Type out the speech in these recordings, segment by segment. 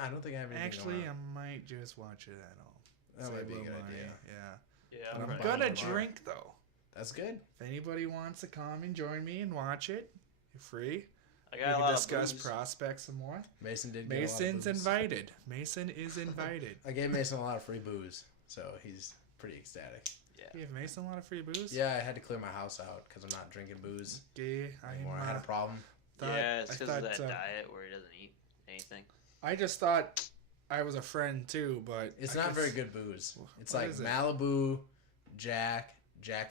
Yeah, I don't think I have anything Actually, going I on. might just watch it at home. That might be a Save good little money, idea. Yeah. Yeah, But I'm right. gonna tomorrow. drink, though. That's good. If anybody wants to come and join me and watch it, you're free. I We got a can lot discuss of booze. prospects some more. Mason did get Mason's a lot of booze. invited. Mason is invited. I gave Mason a lot of free booze, so he's pretty ecstatic. You Yeah. gave Mason a lot of free booze? Yeah, I had to clear my house out because I'm not drinking booze Okay, anymore. I had a problem. Yeah, it's because of that diet where he doesn't eat anything. I just thought I was a friend too, but It's I not guess- very good booze. It's What like is it? Malibu, Jack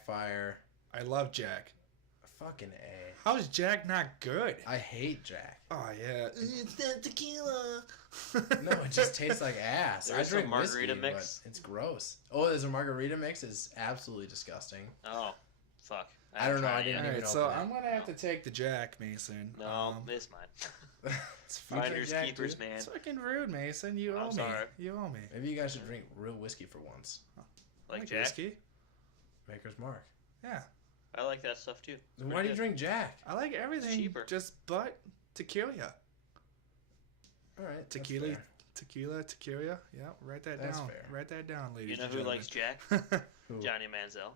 Fire. I love Jack. Fucking A. How is Jack not good? I hate Jack. Oh yeah, it's not tequila. No, it just tastes like ass. There's I drink some margarita whiskey, mix. but it's gross. Oh, there's a margarita mix. It's absolutely disgusting. Oh, fuck. I don't know, I tried it didn't yet. even Alright, so open it. I'm gonna have to take the Jack, Mason. No, it's mine. It's fucking, Finders Jack, keepers, dude. man. it's fucking rude, Mason. You I'm owe me. sorry. You owe me. Maybe you guys should drink real whiskey for once. Like Like Jack. whiskey. Maker's Mark. Yeah, I like that stuff too. Then why do you drink Jack? I like everything. cheaper. Just but tequila. All right, that's Tequila, fair. tequila. Yeah, write that That's down. fair. Write that down, ladies. You know and who gentlemen. likes Jack? Who? Johnny Manziel.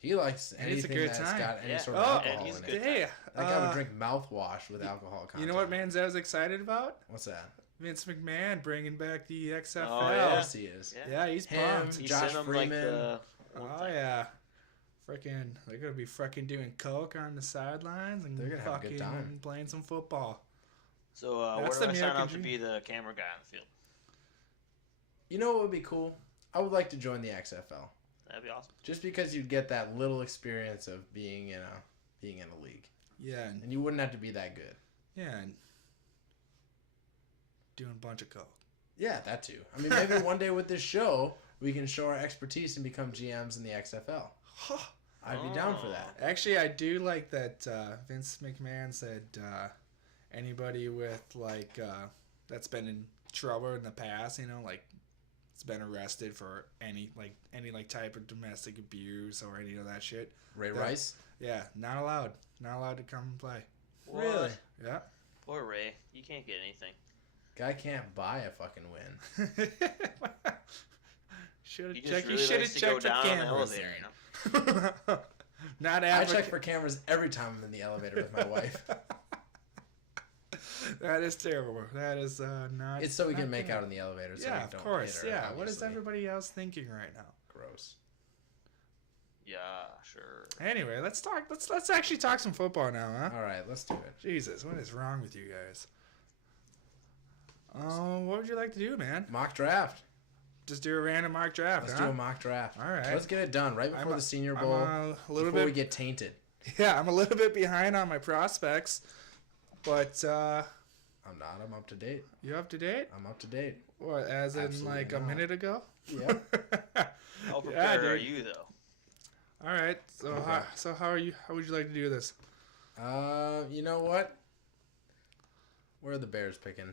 He likes And it's a anything good that's time. got any Yeah. sort of Oh, alcohol and he's in good. it. Hey, That guy would drink mouthwash with alcohol content. you know what Manziel's excited about? What's that? Vince McMahon bringing back the XFL. Oh, Of yeah. course he is. Yeah. Yeah, he's Him, pumped. He Josh sent him like Freeman. the Oh yeah, freaking! They're gonna be freaking doing coke on the sidelines and They're gonna have a fucking good time. playing some football. So where That's do the I sign American up to dream. be the camera guy on the field? You know what would be cool? I would like to join the XFL. That'd be awesome. Just because you'd get that little experience of being in a league. Yeah, And you wouldn't have to be that good. and doing a bunch of coke. Yeah, that too. I mean, maybe one day with this show, we can show our expertise and become GMs in the XFL. I'd be down for that. Actually, I do like that Vince McMahon said anybody with that's been in trouble in the past, like it's been arrested for any type of domestic abuse or any of that shit. Ray That- Rice? Yeah, not allowed to come and play. Really? Yeah. Poor Ray. You can't get anything. Guy can't buy a fucking win. Should He have just checked. really You should likes have to go checked the down on the cameras. elevator, you know? Not I advocate. check for cameras every time I'm in the elevator with my wife. That is terrible. That is not. It's so we not can make good. out in the elevator. So Yeah, we of don't course. hit her, Yeah. What is obviously. everybody else thinking right now? Gross. Yeah, sure. Anyway, let's talk. Let's actually talk some football now, huh? All right, let's do it. Jesus, what is wrong with you guys? What would you like to do, man? Mock draft. Just do a random mock draft, Let's huh? do a mock draft. All right. Let's get it done right before the Senior Bowl. I'm a little before we bit. get tainted. Yeah, I'm a little bit behind on my prospects, but I'm not. I'm up to date. you up to date? I'm up to date. What, as in Absolutely like a not. minute ago? Yeah. How prepared are dude. you, though? All right. So Okay. how are you? How would you like to do this? You know what? Where are the Bears picking?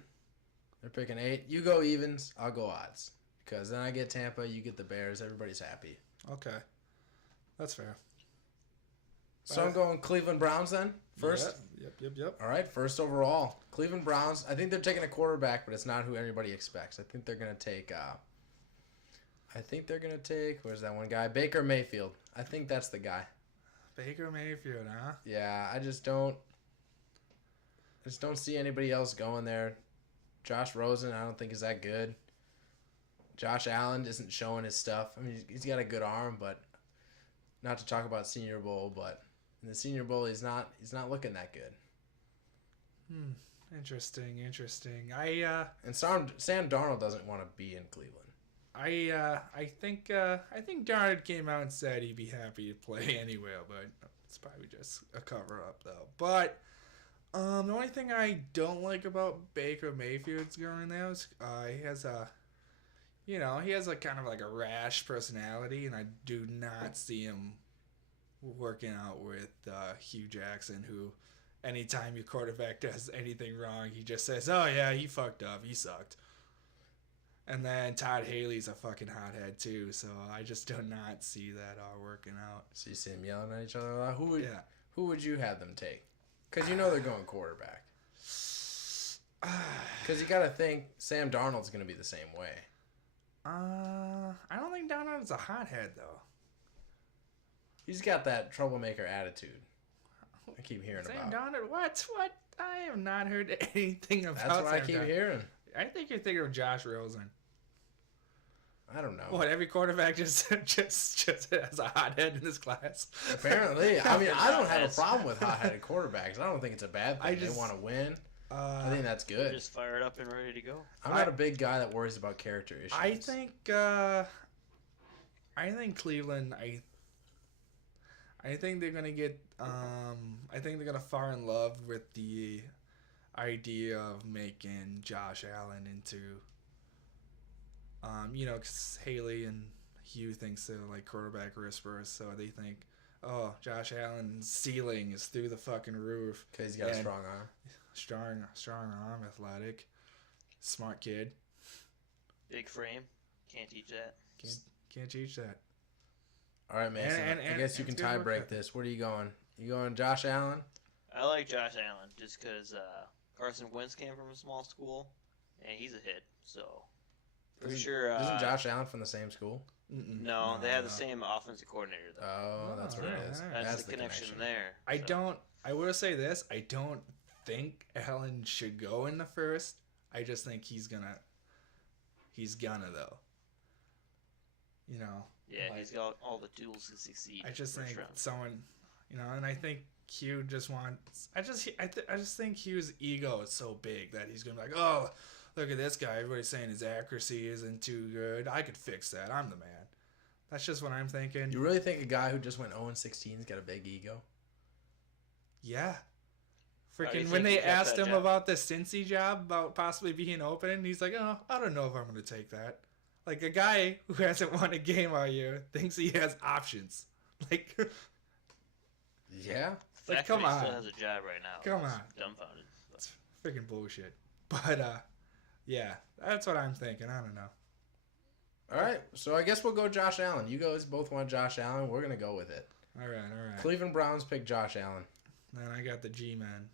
They're picking 8. You go evens. I'll go odds. Because then I get Tampa. You get the Bears. Everybody's happy. Okay, that's fair. So I'm going Cleveland Browns then first. Yep. All right, first overall, Cleveland Browns. I think they're taking a quarterback, but it's not who anybody expects. I think they're gonna take. Where's that one guy? Baker Mayfield. I think that's the guy. Baker Mayfield, huh? Yeah, I just don't see anybody else going there. Josh Rosen, I don't think is that good. Josh Allen isn't showing his stuff. I mean, he's got a good arm, but not to talk about Senior Bowl, but in the Senior Bowl, he's not looking that good. Interesting. And Sam Darnold doesn't want to be in Cleveland. I think Darnold came out and said he'd be happy to play anyway, but it's probably just a cover up though. But the only thing I don't like about Baker Mayfield's going there is he has a kind of like a rash personality, and I do not see him working out with Hugh Jackson, who anytime your quarterback does anything wrong, he just says, "Oh yeah, he fucked up, he sucked." And then Todd Haley's a fucking hothead too, so I just do not see that all working out. So you see them yelling at each other a lot. Yeah. Who would you have them take? Because you know they're going quarterback. Because you got to think Sam Darnold's going to be the same way. I don't think Darnold's a hothead though. He's got that troublemaker attitude. I keep hearing Sam about. Darnold? What? I have not heard anything about. That's what I Sam keep Darnold. hearing. I think you're thinking of Josh Rosen. I don't know. What? Every quarterback just has a hothead in his class. Apparently, I mean, I don't have a problem with hot-headed quarterbacks. I don't think it's a bad thing. They want to win. I think that's good. Just fired up and ready to go. I'm not a big guy that worries about character issues. I think Cleveland. I think they're gonna get. I think they're gonna fall in love with the idea of making Josh Allen into. Because Haley and Hugh thinks they're like quarterback whisperers, so they think, oh, Josh Allen's ceiling is through the fucking roof. Because he's got a strong arm. Strong arm, athletic, smart kid. Big frame. Can't teach that. Can't teach that. All right, Mason. I guess you can tie break this. Where are you going? You going Josh Allen? I like Josh Allen just because Carson Wentz came from a small school, and he's a hit. So, pretty sure. Isn't Josh Allen from the same school? No, they have the same offensive coordinator, though. Oh, that's what it is. That's the connection there. I will say this. I don't think Allen should go in the first. I just think he's gonna though. Yeah, he's got all the tools to succeed. I just think someone, and I think Hugh just wants. I just think Hugh's ego is so big that he's gonna be like, oh, look at this guy. Everybody's saying his accuracy isn't too good. I could fix that. I'm the man. That's just what I'm thinking. You really think a guy who just went 0-16's got a big ego? Yeah. Freaking when they asked him about the Cincy job, about possibly being open, he's like, oh, I don't know if I'm going to take that. Like, a guy who hasn't won a game all year thinks he has options. Like, yeah. Like, come on. He still has a job right now. Come on. Dumbfounded. It's freaking bullshit. But, yeah, that's what I'm thinking. I don't know. All right. So I guess we'll go Josh Allen. You guys both want Josh Allen. We're going to go with it. All right. Cleveland Browns pick Josh Allen. Then I got the G-Men.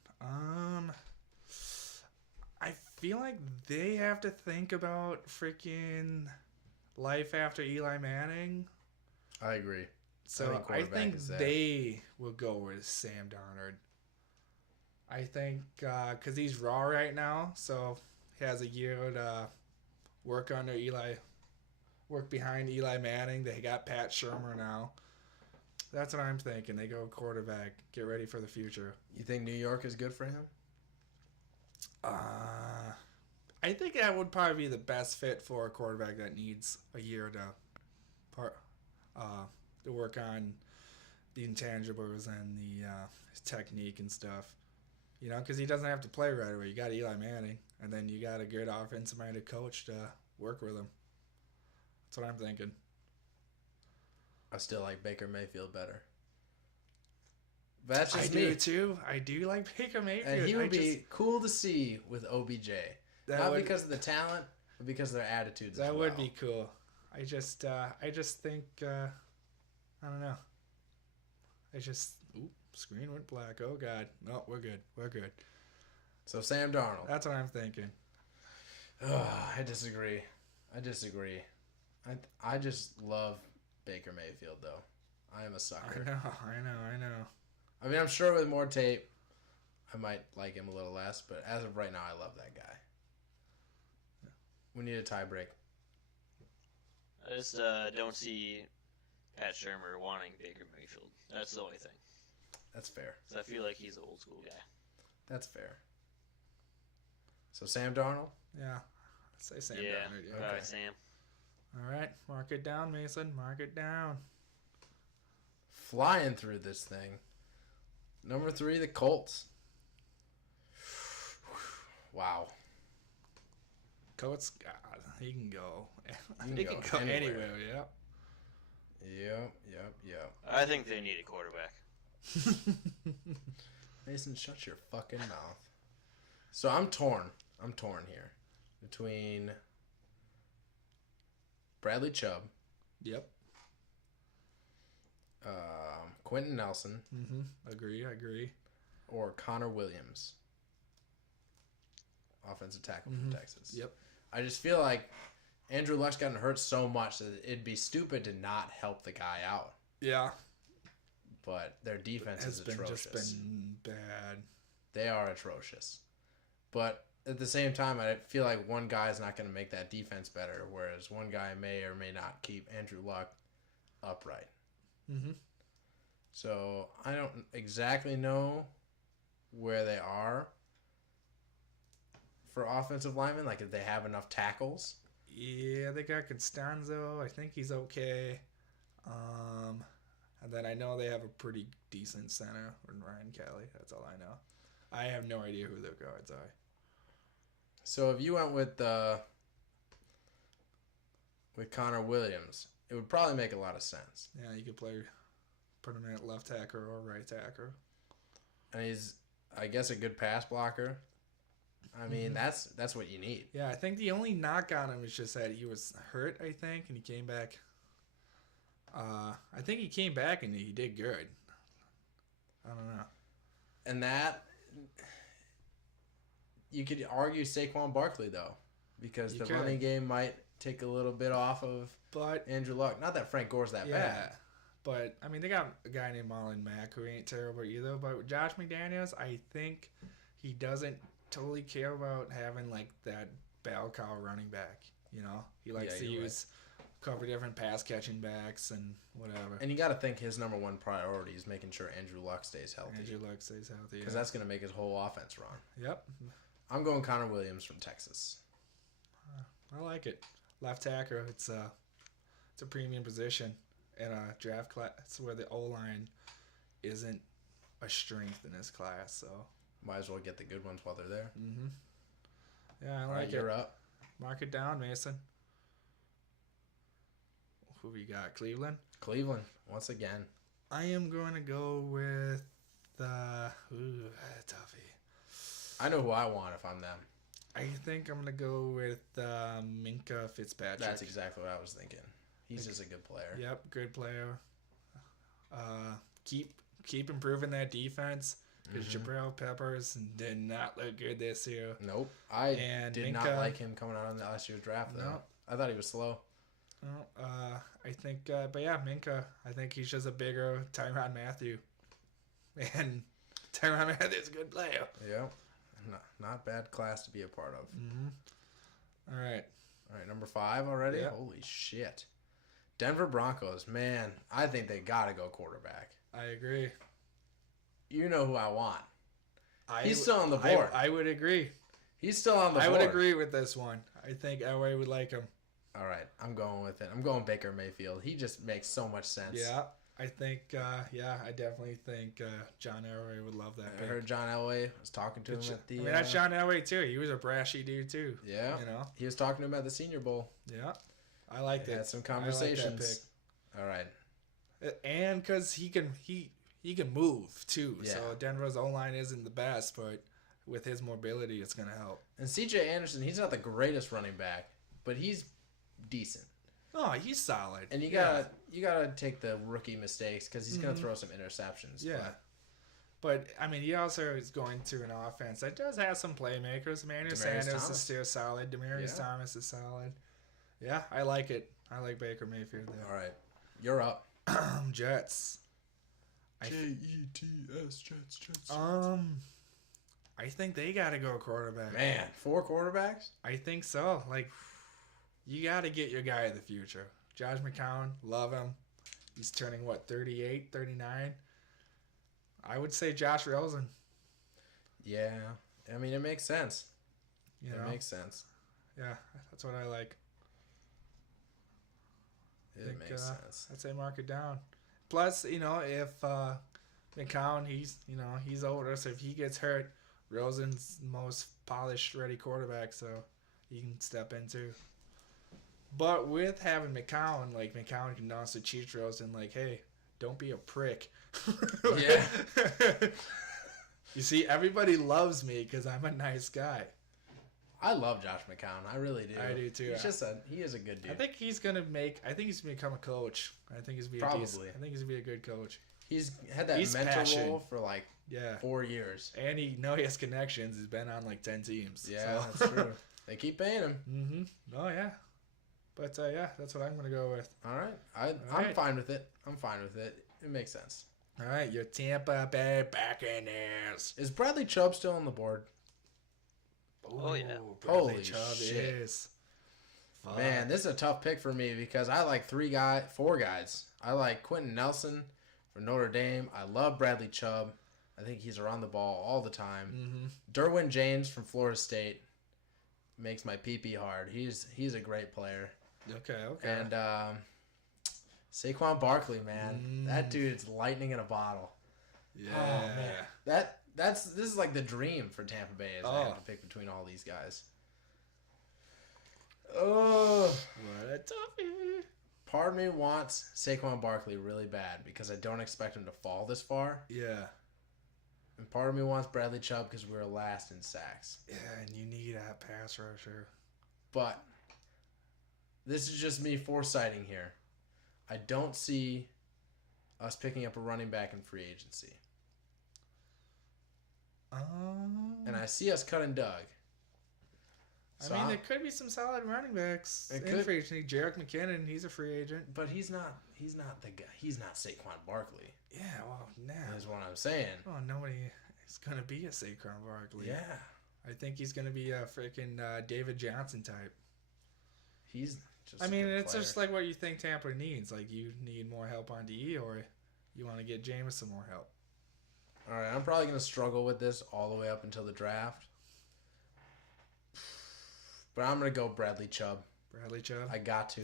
I feel like they have to think about freaking life after Eli Manning. I agree. So I think they will go with Sam Darnold. I think because he's raw right now, so he has a year to work behind Eli Manning. They got Pat Shurmur now. That's what I'm thinking. They go quarterback. Get ready for the future. You think New York is good for him? I think that would probably be the best fit for a quarterback that needs a year to work on the intangibles and the his technique and stuff. Because he doesn't have to play right away. You got Eli Manning, and then you got a good offensive-minded coach to work with him. That's what I'm thinking. I still like Baker Mayfield better. But that's just I do too. I do like Baker Mayfield. And he would be cool to see with OBJ. Not because of the talent, but because of their attitudes. That would be cool. I just think I don't know. Screen went black. Oh God. No, we're good. So Sam Darnold. That's what I'm thinking. I disagree. I just love Baker Mayfield, though. I am a sucker. I know. I mean, I'm sure with more tape, I might like him a little less, but as of right now, I love that guy. We need a tie break. I just don't see Pat Shurmur wanting Baker Mayfield. That's the only thing. That's fair. So I feel like he's an old school guy. That's fair. So Sam Darnold? Yeah. Let's say Sam Darnold. Yeah. All right, Sam. All right. Mark it down, Mason. Mark it down. Flying through this thing. Number 3, the Colts. Wow. Colts, he can go. He can go anywhere. Yep. Yep. I think they need a quarterback. Mason, shut your fucking mouth. So I'm torn here between Bradley Chubb. Yep. Quentin Nelson. Agree. Or Connor Williams. offensive tackle Mhm. from Texas. Yep. I just feel like Andrew Luck's gotten hurt so much that it'd be stupid to not help the guy out. Yeah. But their defense Has is been atrocious. just been bad. They are atrocious. But at the same time, I feel like one guy is not going to make that defense better, whereas one guy may or may not keep Andrew Luck upright. Mm-hmm. So I don't exactly know where they are for offensive linemen, like if they have enough tackles. Yeah, they got Constanzo. I think he's okay. And then I know they have a pretty decent center in Ryan Kelly. That's all I know. I have no idea who their guards are. So if you went with Connor Williams, it would probably make a lot of sense. Yeah, you could put him at left tackle or right tackle. And he's, I guess, a good pass blocker. I mean, that's what you need. Yeah, I think the only knock on him is just that he was hurt, I think, and he came back. I think he came back and he did good. I don't know. And that, you could argue Saquon Barkley, though, because the running game might take a little bit off of Andrew Luck. Not that Frank Gore's that bad. But, I mean, they got a guy named Marlon Mack who ain't terrible either. But Josh McDaniels, I think he doesn't totally care about having, like, that bell cow running back. You know? He likes to use a couple different pass-catching backs and whatever. And you got to think his number one priority is making sure Andrew Luck stays healthy. Andrew Luck stays healthy. Because that's going to make his whole offense run. Yep. I'm going Connor Williams from Texas. I like it. Left tackle, it's a premium position in a draft class where the O-line isn't a strength in this class, so might as well get the good ones while they're there. Mm-hmm. Yeah, I like it. You're up. Mark it down, Mason. Who we got? Cleveland? Cleveland, once again. I am going to go with toughie. I know who I want if I'm them. I think I'm going to go with Minka Fitzpatrick. That's exactly what I was thinking. He's just a good player. Yep, good player. Keep improving that defense because Jabril Peppers did not look good this year. Nope. I did not like him coming out on the last year's draft, though. No. I thought he was slow. No, I think, but yeah, Minka. I think he's just a bigger Tyrann Mathieu, and Tyrann Mathieu's a good player. Yeah, not bad class to be a part of. Mm-hmm. All right, number 5 already. Yep. Holy shit, Denver Broncos. Man, I think they gotta go quarterback. I agree. You know who I want. He's still on the board. I would agree. He's still on the board. I would agree with this one. I think Elway would like him. All right, I'm going with it. I'm going Baker Mayfield. He just makes so much sense. Yeah, I think, I definitely think John Elway would love that. I heard John Elway was talking to him at the... I mean, that's John Elway, too. He was a brashy dude, too. Yeah. You know? He was talking to him at the Senior Bowl. Yeah. I liked it. Had some conversations. I like that pick. All right. And because he can move, too. Yeah. So Denver's O-line isn't the best, but with his mobility, it's going to help. And C.J. Anderson, he's not the greatest running back, but he's decent. Oh, he's solid. And you gotta take the rookie mistakes because he's gonna throw some interceptions. Yeah. But I mean, he also is going to an offense that does have some playmakers. Emmanuel Sanders is still solid. Demaryius Thomas is solid. Yeah, I like it. I like Baker Mayfield there. All right, you're up. Jets. Jets. Jets. I think they gotta go quarterback. Man, 4 quarterbacks? I think so. Like, you got to get your guy of the future. Josh McCown, love him. He's turning, 38, 39? I would say Josh Rosen. Yeah. I mean, it makes sense. It makes sense. Yeah, that's what I like. It makes sense. I'd say mark it down. Plus, if McCown, he's older, so if he gets hurt, Rosen's the most polished, ready quarterback, so he can step into. But with having McCown, McCown can also teach Rosen, hey, don't be a prick. Yeah. You see, everybody loves me because I'm a nice guy. I love Josh McCown. I really do. I do too. He is a good dude. I think he's gonna become a coach. I think he's gonna be Probably. I think he's gonna be a good coach. He's had that He's mentor passionate. role for like Yeah. 4 years. And he has connections. He's been on like 10 teams. Yeah, so. that's true. They keep paying him. Mm-hmm. Oh yeah. But yeah, that's what I'm gonna go with. All right. All I'm right. fine with it. It makes sense. All right, your Tampa Bay Buccaneers. Is Bradley Chubb still on the board? Oh, yeah. Bradley Holy Chubb shit. is. Fuck. Man, this is a tough pick for me because I like 4 guys. I like Quentin Nelson for Notre Dame. I love Bradley Chubb. I think he's around the ball all the time. Mm-hmm. Derwin James from Florida State makes my pee hard. He's a great player. Okay. And Saquon Barkley, man, that dude's lightning in a bottle. Yeah. Oh man, this is like the dream for Tampa Bay. Is I have to pick between all these guys. Oh, What a toughie. part of me wants Saquon Barkley really bad because I don't expect him to fall this far, Yeah. and part of me wants Bradley Chubb because we were last in sacks. Yeah, and you need a pass rusher. But this is just me foresighting here. I don't see us picking up a running back in free agency. And I see us cutting Doug. So I mean, there could be some solid running backs It in could. free agency. Jarek McKinnon, he's a free agent. But he's not the guy. He's not Saquon Barkley. Yeah, well, now. Is what I'm saying. Oh, nobody is going to be a Saquon Barkley. Yeah. I think he's going to be a freaking David Johnson type. He's just I a mean, good it's player. just like what you think Tampa needs. Like, you need more help on DE, or you want to get Jameson more help. All right, I'm probably going to struggle with this all the way up until the draft. But I'm going to go Bradley Chubb. Bradley Chubb. I got to.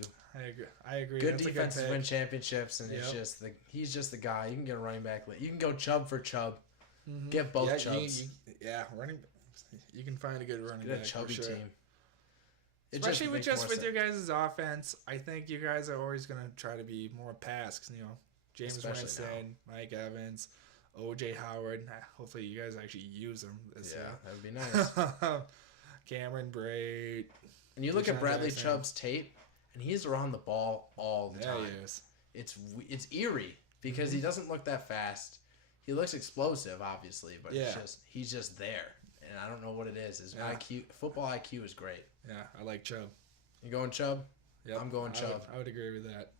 I agree. Good That's a defenses pick. win championships, and Yep. he's just the guy. You can get a running back. You can go Chubb for Chubb. Mhm. Get both yeah, Chubbs. running. You can find a good running Get a back chubby for sure. team. It Especially with makes more with your sense. guys' offense, I think you guys are always gonna try to be more pass. 'Cause, James Especially Winston, Mike Evans, OJ Howard. Hopefully, you guys actually use them this Yeah, year. that would be nice. Cameron Braid. And you look at Deshaun Bradley Jackson. Chubb's tape, and he's around the ball all the There time. he is. It's eerie because he doesn't look that fast. He looks explosive, obviously, but Yeah. he's just there, and I don't know what it is. His Yeah. football IQ is great. Yeah, I like Chubb. You going Chubb? Yep, I'm going Chubb. I would agree with that.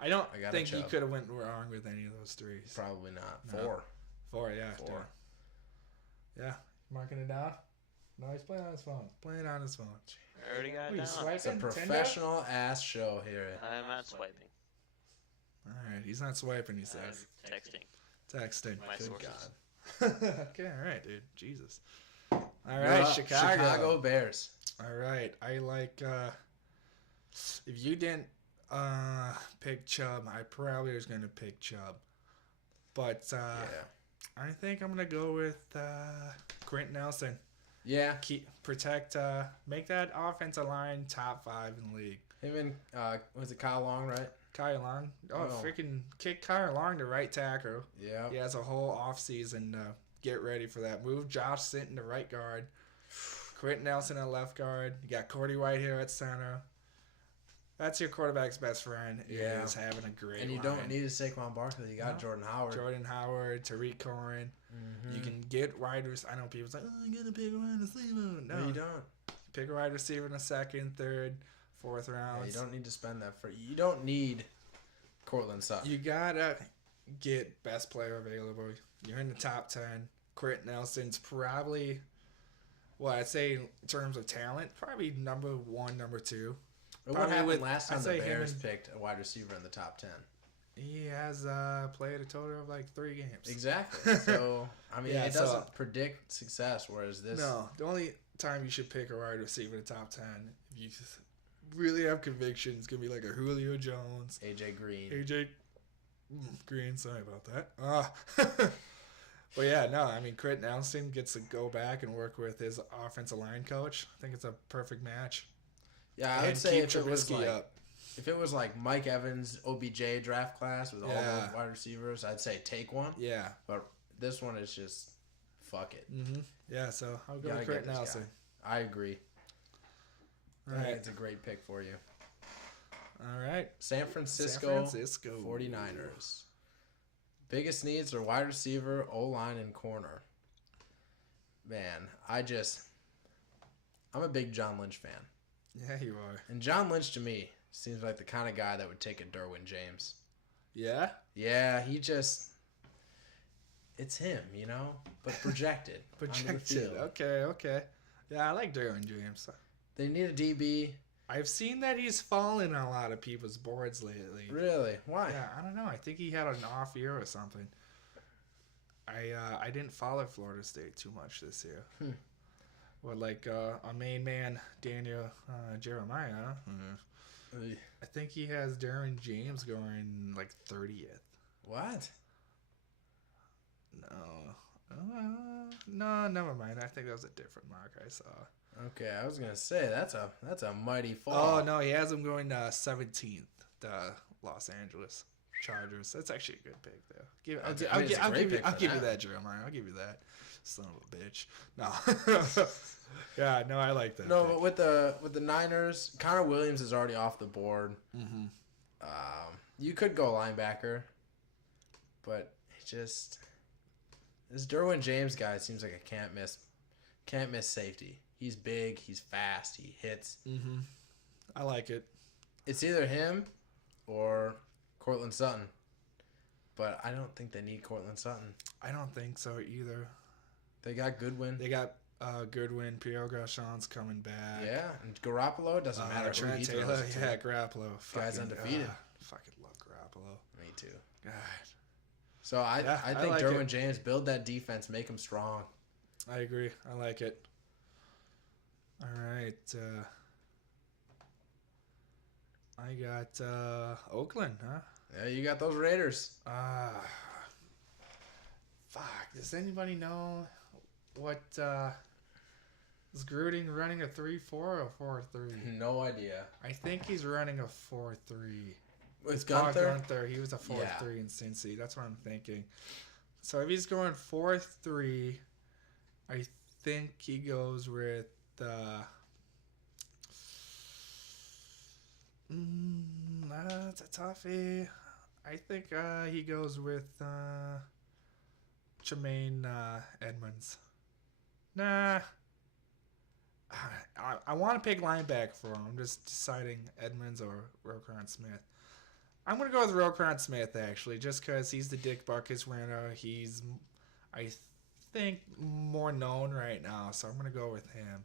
I don't I got a think you Chubb. could have went wrong with any of those three. Probably not. No. 4. 4, yeah. 4. Yeah, marking it down. No, he's playing on his phone. I already got Wait, it down. swipe? It's a Nintendo? professional ass show here. I'm not swiping. All right, he's not swiping. He I'm says texting texting. my Good sources. God. Okay, all right, dude. Jesus. All right, Chicago. Chicago Bears. All right, I like. If you didn't pick Chubb, I probably was gonna pick Chubb, but Yeah. I think I'm gonna go with Quentin Nelson. Yeah. Make that offensive line top 5 in the league. Him and was it Kyle Long, right? Kyle Long. Oh, Oh. freaking kick Kyle Long to right tackle. Yeah. He has a whole offseason to get ready for that move. Josh Sinton to right guard. Quentin Nelson at left guard. You got Cordy White here at center. That's your quarterback's best friend. Yeah. Is having a great And you line. don't need a Saquon Barkley. You got No. Jordan Howard. Jordan Howard, Tariq Cohen. Mhm. You can get wide receivers. I know people's like, oh, you got to pick a wide receiver. No, you don't. Pick a wide receiver in the 2nd, 3rd, 4th Yeah, rounds. you don't need to spend that for. You don't need Cortland Sutton. You gotta get best player available. You're in the top 10. Quentin Nelson's probably, I'd say in terms of talent, probably number 1, number 2. What probably happened with- last I'd time the say him Bears and- picked a wide receiver in the top 10? He has played a total of like 3 games. Exactly. So, I mean, Yeah, it so- doesn't predict success, whereas this. No, the only time you should pick a wide receiver in the top 10, if you really have conviction, it's gonna be like a Julio Jones, AJ Green. AJ Green. Sorry about that. But yeah, no, I mean, Quentin Nelson gets to go back and work with his offensive line coach. I think it's a perfect match. Yeah, I would And say keep if Trubisky it was like Mike Evans, OBJ draft class with all Yeah. those wide receivers, I'd say take one. Yeah. But this one is just fuck it. Mm-hmm. Yeah, so I'll go Gotta with get Quentin this Nelson. I agree. All I think right. it's a great pick for you. All right. San Francisco, San Francisco 49ers. Biggest needs are wide receiver, O-line, and corner. Man, I'm a big John Lynch fan. Yeah, you are. And John Lynch, to me, seems like the kind of guy that would take a Derwin James. Yeah? Yeah, it's him, but projected. onto the Projected. field. Okay. Yeah, I like Derwin James. They need a DB. I've seen that he's fallen on a lot of people's boards lately. Really? Why? Yeah, I don't know. I think he had an off year or something. I didn't follow Florida State too much this year. Well, like our main man Daniel Jeremiah. I think he has Derwin James going like 30th. What? No, never mind. I think that was a different mark I saw. Okay, I was gonna say that's a mighty fall. Oh no, he has him going 17th. The Los Angeles Chargers. That's actually a good pick there. I'll give you that, Jeremiah. I'll give you that. Son of a bitch. No. Yeah, no, I like that. No, but with the Niners, Connor Williams is already off the board. Mm-hmm. You could go linebacker, but this Derwin James guy seems like a can't miss safety. He's big, he's fast, he hits. Mm-hmm. I like it. It's either him or Cortland Sutton, but I don't think they need Cortland Sutton. I don't think so either. They got Goodwin. They got Goodwin. Pierre Garçon's coming back. Yeah, and Garoppolo doesn't matter who Trent he Taylor. throws to. Yeah, Garoppolo. Guy's undefeated. Fucking love Garoppolo. Me too. God. So I think like Derwin it. James, build that defense, make them strong. I agree. I like it. All right. I got Oakland, huh? Yeah, you got those Raiders. Fuck. Does anybody know what is Gruden running a 3-4 or 4-3? No idea. I think he's running a 4-3. With Gunther? Gunther, he was a 4-3 Yeah. in Cincy. That's what I'm thinking. So if he's going 4-3, I think he goes with that's a toughie. I think he goes with Jermaine Edmonds. Nah. I want to pick linebacker for him. I'm just deciding Edmonds or Roquan Smith. I'm going to go with Roquan Smith, actually, just because he's the Dick Butkus winner. He's, I think, more known right now, so I'm going to go with him.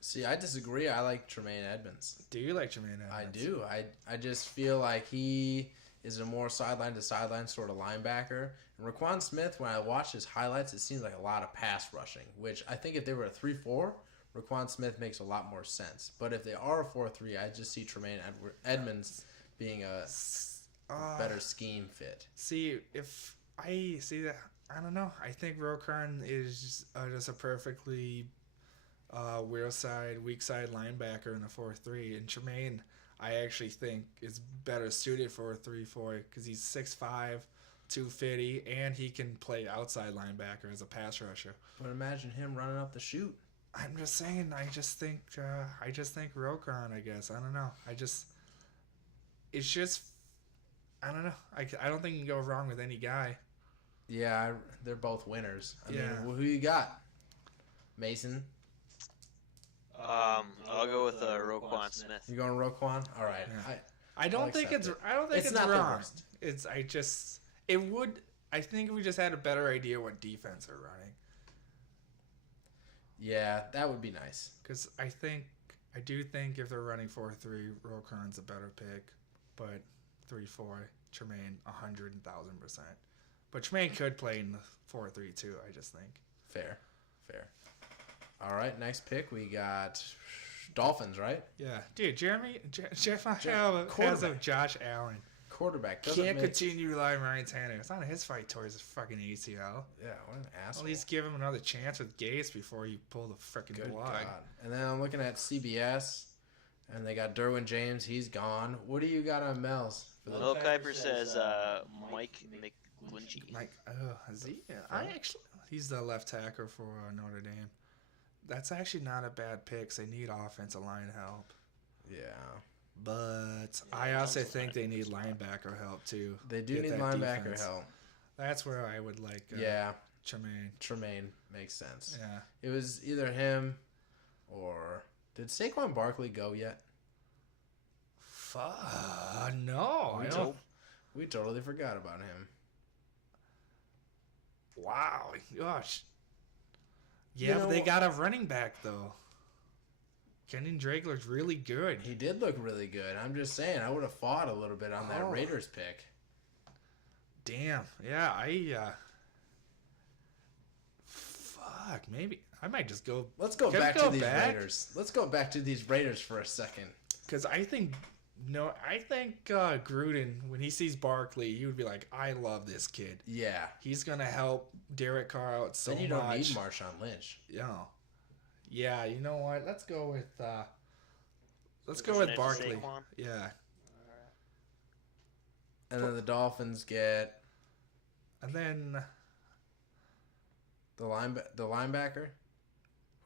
See, I disagree. I like Tremaine Edmonds. Do you like Jermaine Edmonds? I do. I just feel like he is a more sideline-to-sideline sort of linebacker. And Roquan Smith, when I watch his highlights, it seems like a lot of pass rushing, which I think if they were a 3-4, Roquan Smith makes a lot more sense. But if they are a 4-3, I just see Tremaine Edmonds being a better scheme fit. See, if I see that, I don't know. I think Roquan is just a perfectly weak side linebacker in a 4-3. And Tremaine, I actually think is better suited for a 3-4 because he's 6'5", 250, and he can play outside linebacker as a pass rusher. But imagine him running up the chute. I'm just saying. I just think Roquan. I guess I don't know. It's just I don't know. I don't think you can go wrong with any guy. Yeah, they're both winners. I Yeah. mean, who you got? Mason? I'll go with Roquan Smith. You going Roquan? All right. Yeah. I don't think it's not the wrong. worst. I think if we just had a better idea what defense they're running. Yeah, that would be nice. Because I do think if they're running 4-3, Roquan's a better pick, but 3-4, Tremaine 100,000%. But Tremaine could play in the 4-3 too. I just think. Fair. All right, next pick we got Dolphins, right? Yeah, dude, Jeff has a Josh Allen. Quarterback Can't continue relying on Ryan Tannehill. It's not his fight towards his fucking ACL. Yeah, what an asshole. At least give him another chance with Gase before you pull the freaking Good plug. God. And then I'm looking at CBS, and they got Derwin James. He's gone. What do you got on Mel's? Mel Kiper says Mike McGlinchey. Is he? He's the left tackle for Notre Dame. That's actually not a bad pick. 'Cause they need offensive line help. Yeah. But Yeah, I also offensive think they line need is bad. linebacker help too. They do Get need that linebacker defense. help. That's where I would like. Yeah. Tremaine. Tremaine makes sense. Yeah. It was either him or did Saquon Barkley go yet? No. I don't. We totally forgot about him. Wow. Gosh. You Yeah, but they know- got a running back though. Kenyon Drake looks really good. He did look really good. I'm just saying, I would have fought a little bit on that Oh. Raiders pick. Damn. Yeah. Fuck. Maybe I might just go Let's go Can we back go to these back? Raiders. Let's go back to these Raiders for a second. because I think. No, I think Gruden, when he sees Barkley, he would be like, "I love this kid. Yeah. He's gonna help Derek Carr out so Then you don't need much." Marshawn Lynch. Yeah, you know what? Let's go with Pushing it to Barkley. Saquon? Yeah, And then the Dolphins get and then the linebacker.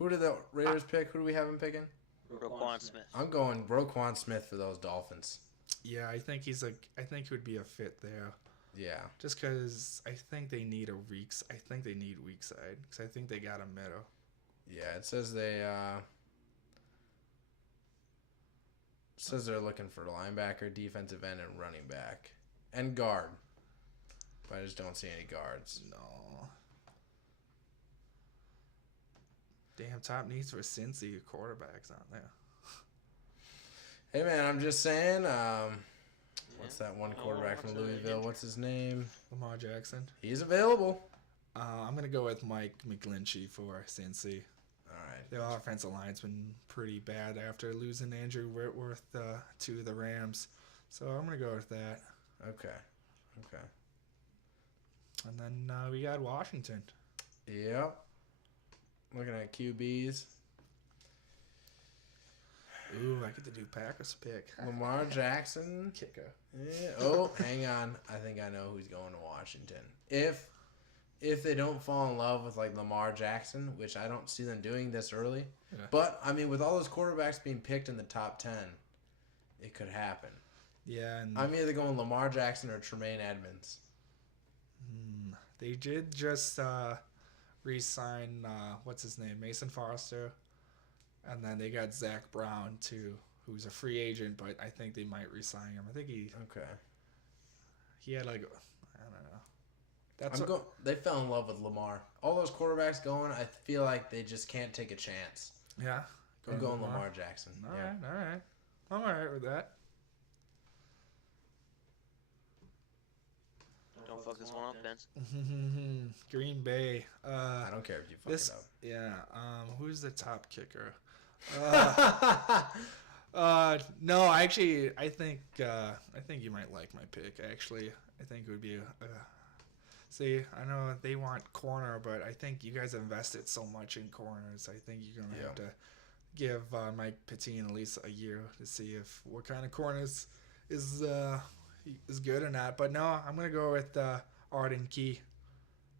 Who did the Raiders pick? Who do we have him picking? Roquan Smith. I'm going Roquan Smith for those Dolphins. yeah, I think he would be a fit there. Yeah. Just because I think they need weak side because I think they got a middle. Yeah, it says they're looking for linebacker, defensive end, and running back. And guard. But I just don't see any guards. No. Damn, top needs for Cincy quarterbacks on there. Hey man, I'm just saying, what's that one Oh, quarterback from what's that Louisville? injury? What's his name? Lamar Jackson. He's available. I'm gonna go with Mike McGlinchey for Cincy. Alright. The offensive line's been pretty bad after losing Andrew Whitworth to the Rams. So I'm going to go with that. Okay. And then we got Washington. Yep. Looking at QBs. Ooh, I get to do Packers pick. Lamar Jackson. Kicker. Yeah. Oh, hang on. I think I know who's going to Washington. If they don't fall in love with like Lamar Jackson, which I don't see them doing this early, Yeah. but I mean with all those quarterbacks being picked in the top 10, it could happen. Yeah, and I'm either going Lamar Jackson or Tremaine Edmonds. they did just re-sign, what's his name, Mason Foster. And then they got Zach Brown, too, who's a free agent, but I think they might re-sign him. I think Okay. he had like, I don't know. They fell in love with Lamar. All those quarterbacks going, I feel like they just can't take a chance. Yeah. I'm going Lamar Jackson. All Yeah. right. I'm all right with that. Don't fuck this one up, Vince. Green Bay. I don't care if you fuck This, it up. yeah. Who's the top kicker? No, actually, I think you might like my pick. Actually, I think it would be see, I know they want corner, but I think you guys invested so much in corners. I think you're gonna have to give Mike Patine at least a year to see if what kind of corners is good or not. But no, I'm gonna go with Arden Key,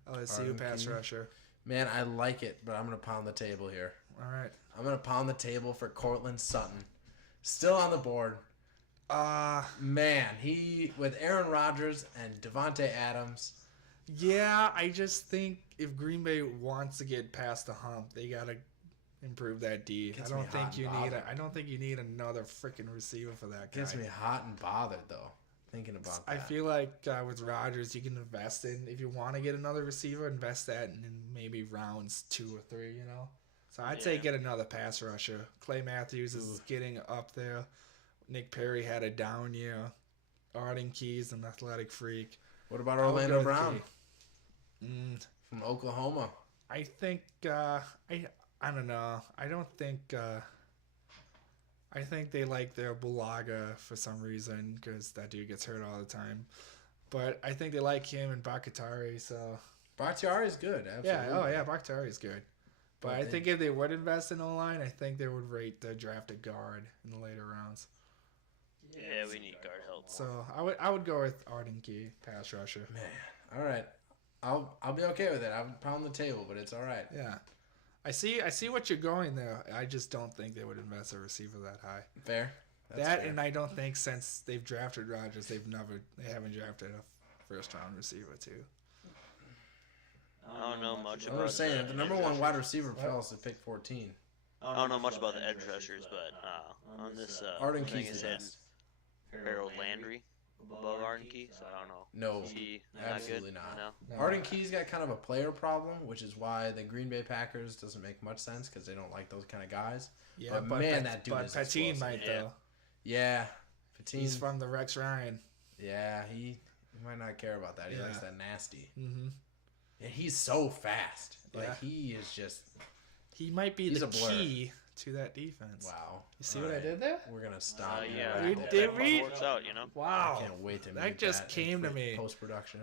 LSU Arden pass Key. rusher. Man, I like it, but I'm going to pound the table here. All right. I'm going to pound the table for Cortland Sutton. Still on the board. Man, he, with Aaron Rodgers and Devontae Adams. Yeah, I just think if Green Bay wants to get past the hump, they gotta improve that D. Gets I me don't think hot you and need. bothered. I don't think you need another freaking receiver for that guy. Gets me hot and bothered, though, thinking about that. I feel like with Rodgers, you can invest in if you want to get another receiver, invest that in maybe rounds 2 or 3. You know, so I'd say Yeah. get another pass rusher. Clay Matthews is getting up there. Nick Perry had a down year. Arden Key's an athletic freak. What about I would Orlando go with Brown Key. from Oklahoma? I think I don't know. I don't think I think they like their Bulaga for some reason because that dude gets hurt all the time. But I think they like him and Bakatari, so Bakhtiari is good, absolutely. yeah, Bakatari is good. But But I they- think if they would invest in O-line, I think they would rate the drafted guard in the later rounds. Yeah, we need guard help. So I would go with Arden Key, pass rusher. Man, all right. I'll be okay with it. I'll pound the table, but it's all right. Yeah. I see what you're going there. I just don't think they would invest a receiver that high. Fair. That's That fair. and I don't think since they've drafted Rodgers, they haven't drafted a first round receiver too. I don't know much I about. was saying, if the number one edge wide rushers. receiver falls to pick 14, I don't know much about the edge rushers, but on this Arden thing Key's it the said best. Harold Landry above Arden Key, so I don't know. No, Is he absolutely not. not. Good? No. Arden Key's got kind of a player problem, which is why the Green Bay Packers doesn't make much sense because they don't like those kind of guys. Yeah, But man, that dude but is Patine explosive. might Yeah. though. Yeah, Patine. He's from the Rex Ryan. Yeah, he might not care about that. He Yeah. likes that nasty. Mm-hmm. And he's so fast. Like Yeah. he is just He might be He's the a blur. key to that defense. wow. You see All what I right. did there? We're gonna stop. you Yeah, right We there. did that read- works out, you know. Wow. I can't wait to That make just that came to me. Post production.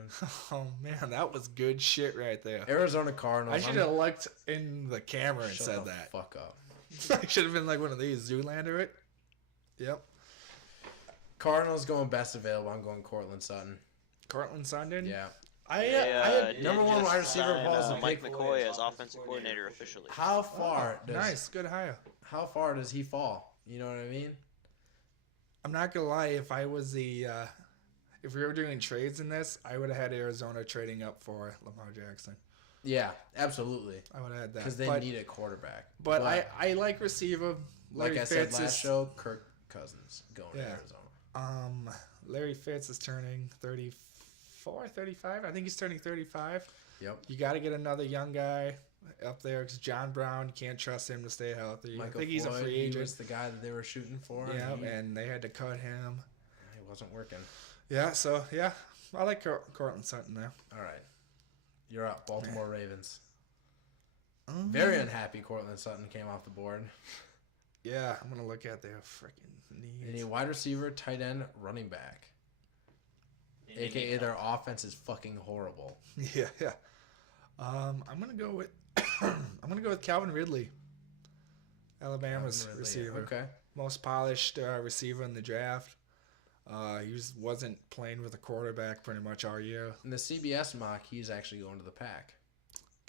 Oh man, that was good shit right there. Arizona Cardinals. I should have looked in the camera and Shut said the that. Fuck up. I should have been like one of these Zoolander it. Yep. Cardinals going best available. I'm going Cortland Sutton. Cortland Sutton. Yeah. I They, had number did one just wide receiver sign, falls to Mike pick McCoy as offensive coordinator officially. How far does nice, good hire. How far does he fall? You know what I mean? I'm not gonna lie. If I was if we were doing trades in this, I would have had Arizona trading up for Lamar Jackson. Yeah, absolutely. I would have had that Because they but, need a quarterback. But I like receiver. like Larry I said Fitz last is, show, Kirk Cousins going to Yeah. Arizona. Larry Fitz is turning 34, 35. I think he's turning 35. Yep. You got to get another young guy up there because John Brown, you can't trust him to stay healthy. Michael I think he's a Floyd, free He agent. was the guy that they were shooting for. Yeah, and and they had to cut him. he wasn't working. Yeah, so yeah, I like Cortland Sutton there. All right. You're up. Baltimore Ravens. Um, Very unhappy Cortland Sutton came off the board. Yeah, I'm gonna look at their freaking They needs. need wide receiver, tight end, running back. AKA their offense is fucking horrible. Yeah, yeah. I'm gonna go with Calvin Ridley, Alabama's Really, receiver, Okay. most polished receiver in the draft. He wasn't playing with a quarterback pretty much all year. In the CBS mock, he's actually going to the pack.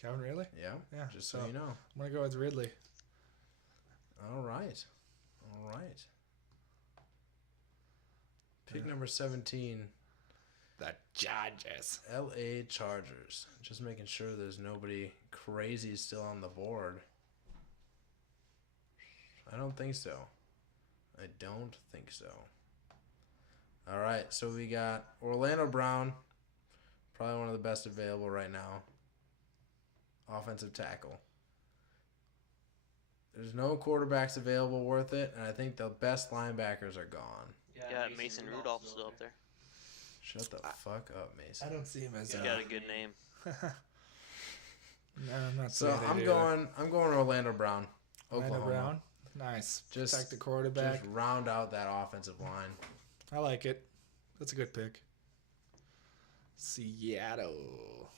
Calvin Ridley. Yeah. Yeah, Just so so- you know. I'm gonna go with Ridley. All right. All right. Pick number 17, The Chargers. LA Chargers. Just making sure there's nobody crazy still on the board. I don't think so. I don't think so. All right, so we got Orlando Brown, probably one of the best available right now. Offensive tackle. There's no quarterbacks available worth it, and I think the best linebackers are gone. Yeah, Mason Rudolph's still up there. Shut the fuck up, Mason. I don't see him as He's a. got a good name. No, I'm not So saying that I'm either. going Orlando Brown, Orlando Oklahoma. Brown. Nice. Just- Protect the quarterback. Just round out that offensive line. I like it. That's a good pick. Seattle.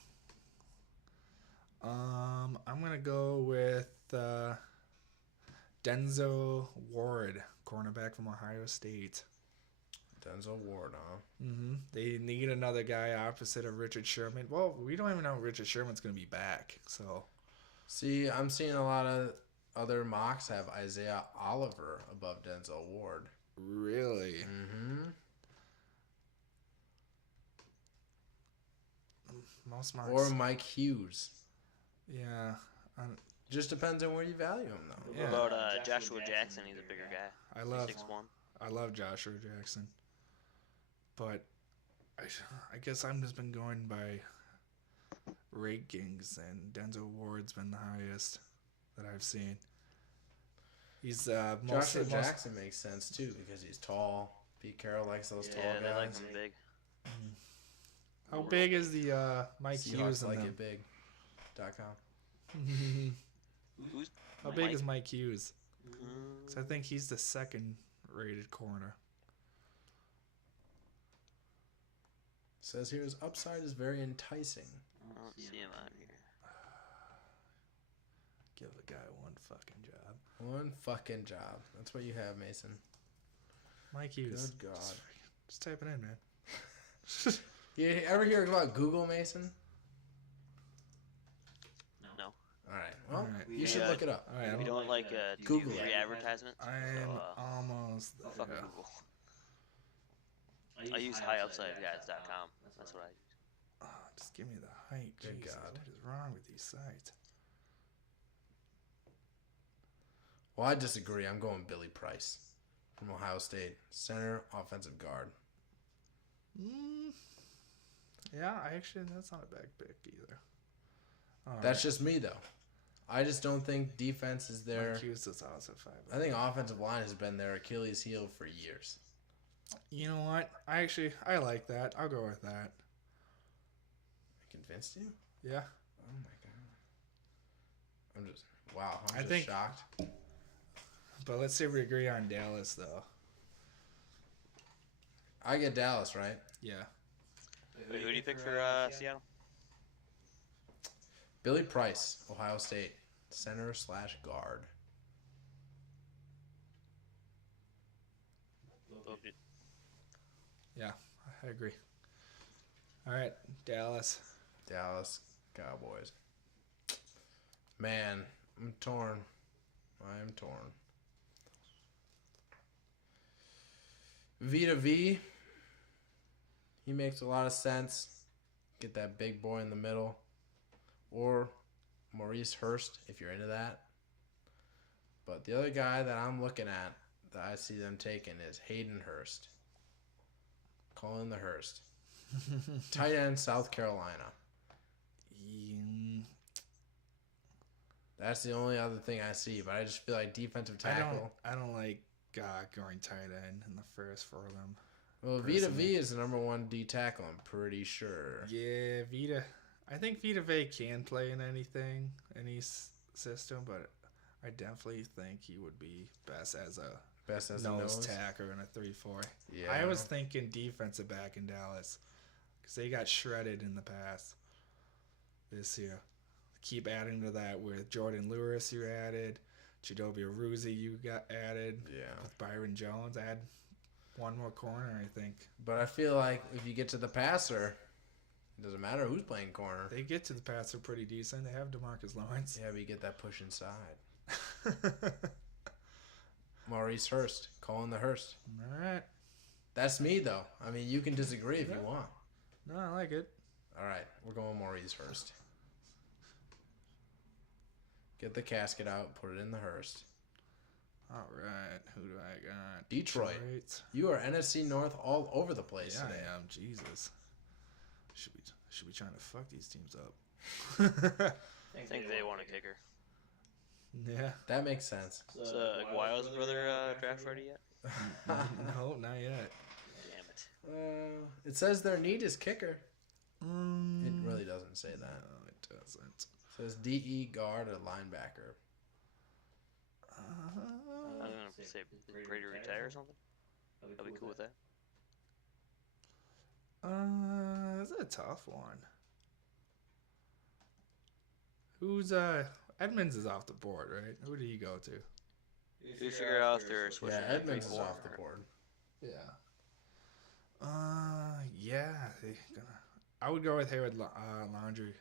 I'm gonna go with Denzel Ward, cornerback from Ohio State. Denzel Ward, huh? They need another guy opposite of Richard Sherman. Well, we don't even know if Richard Sherman's gonna be back. So See, I'm seeing a lot of other mocks have Isaiah Oliver above Denzel Ward. really, Mm-hmm. most marks. Or Mike Hughes. Yeah, Just depends on where you value him, though. What Yeah. about Joshua Jackson? He's a bigger guy. I love 6'1". I love Joshua Jackson, but I guess I'm just been going by rankings, and Denzel Ward's been the highest that I've seen. He's Joshua Jackson makes sense, too, because he's tall. Pete Carroll likes those tall Yeah, they like guys. him big. How big is the Mike Hughes Seahawks in like them? it big.com. Who's How big Mike? is Mike Hughes? Mm, 'Cause I think he's the second rated corner. Says here his upside is very enticing. I don't see him out here. Give the guy one fucking job. One fucking job. That's what you have, Mason. Mike Hughes. Good God. Just type it in, man. You ever hear about Google, Mason? No. All right. Well, Alright. you should Yeah. look it up. All right, We don't like Google free it. advertisements. I'm So, almost fuck there. Google. I use highupsideguys.com. That's what I use. Oh, just give me the height. Good Jesus, God. what is wrong with these sites? Well, I disagree. I'm going Billy Price from Ohio State, center, offensive guard. Yeah, that's not a bad pick either. All That's right. just me, though. I just don't think defense is their. Mike Hughes is also 5. I think offensive line has been their Achilles heel for years. You know what? I like that. I'll go with that. I convinced you? Yeah. Oh my god. I'm just wow. I'm I just think- shocked. But let's see if we agree on Dallas, though. I get Dallas, right? Yeah. Wait, who do you pick for Seattle? Billy Price, Ohio State, center/guard. Yeah, I agree. All right, Dallas. Dallas Cowboys. Man, I'm torn. I am torn. Vita V. He makes a lot of sense. Get that big boy in the middle. Or Maurice Hurst, if you're into that. But the other guy that I'm looking at that I see them taking is Hayden Hurst. Call in the Hurst. Tight end, South Carolina. That's the only other thing I see, but I just feel like defensive tackle. I don't like going tight end in the first for them. Well, Vita personally. V is the number 1 D tackle, I'm pretty sure. Yeah, Vita. I think Vita Vey can play in any system, but I definitely think he would be best as a Best as a nose nose. tackle in a 3-4. Yeah. I was thinking defensive back in Dallas because they got shredded in the past this year. Keep adding to that with Jordan Lewis, you added. Chidobe Aruzi, you got added. Yeah. With Byron Jones, add one more corner, I think. But I feel like if you get to the passer, it doesn't matter who's playing corner. They get to the passer pretty decent. They have DeMarcus Lawrence. Yeah, but you get that push inside. Maurice Hurst. Calling the Hurst. All right. That's me, though. I mean, you can disagree if you want. No, I like it. All right. We're going Maurice Hurst. Get the casket out. Put it in the Hurst. All right. Who do I got? Detroit. You are NFC North all over the place Yeah, today. I am. Jesus. Should be trying to fuck these teams up. I think they want a kicker. Yeah. That makes sense. Is Aguayo's brother draft ready yet? No, not yet. Damn it. It says their need is kicker. It Mm, really doesn't say that. no, it doesn't. It says DE guard or linebacker. I was gonna say Brady retire or something. I'll be cool with that. This is a tough one. Who's Edmonds is off the board, right? Who did he go to? We figure out if they're switching. Yeah, to Edmonds is 3-4 off the or- board. Yeah. Yeah. I would go with Hayward Landry